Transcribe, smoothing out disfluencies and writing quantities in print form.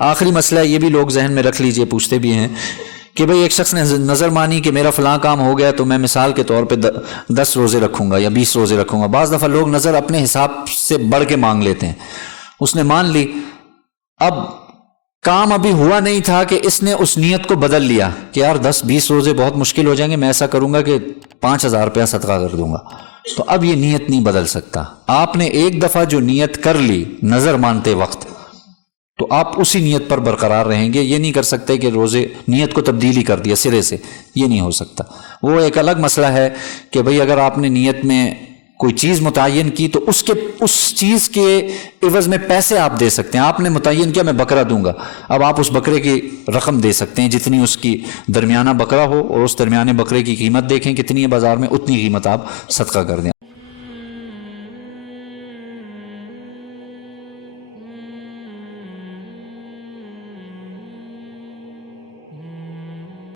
آخری مسئلہ یہ بھی لوگ ذہن میں رکھ لیجئے، پوچھتے بھی ہیں کہ بھئی ایک شخص نے نظر مانی کہ میرا فلاں کام ہو گیا تو میں مثال کے طور پہ 10 روزے رکھوں گا یا 20 روزے رکھوں گا۔ بعض دفعہ لوگ نظر اپنے حساب سے بڑھ کے مانگ لیتے ہیں، اس نے مان لی، اب کام ابھی ہوا نہیں تھا کہ اس نے اس نیت کو بدل لیا کہ یار 10-20 روزے بہت مشکل ہو جائیں گے، میں ایسا کروں گا کہ 5000 روپیہ صدقہ کر دوں گا، تو اب یہ نیت نہیں بدل سکتا۔ آپ نے ایک دفعہ جو نیت کر لی نظر مانتے وقت، تو آپ اسی نیت پر برقرار رہیں گے، یہ نہیں کر سکتے کہ روزے نیت کو تبدیلی کر دیا سرے سے، یہ نہیں ہو سکتا۔ وہ ایک الگ مسئلہ ہے کہ بھئی اگر آپ نے نیت میں کوئی چیز متعین کی تو اس چیز کے عوض میں پیسے آپ دے سکتے ہیں۔ آپ نے متعین کیا میں بکرا دوں گا، اب آپ اس بکرے کی رقم دے سکتے ہیں جتنی اس کی درمیانہ بکرا ہو، اور اس درمیانے بکرے کی قیمت دیکھیں کتنی ہے بازار میں، اتنی قیمت آپ صدقہ کر دیں۔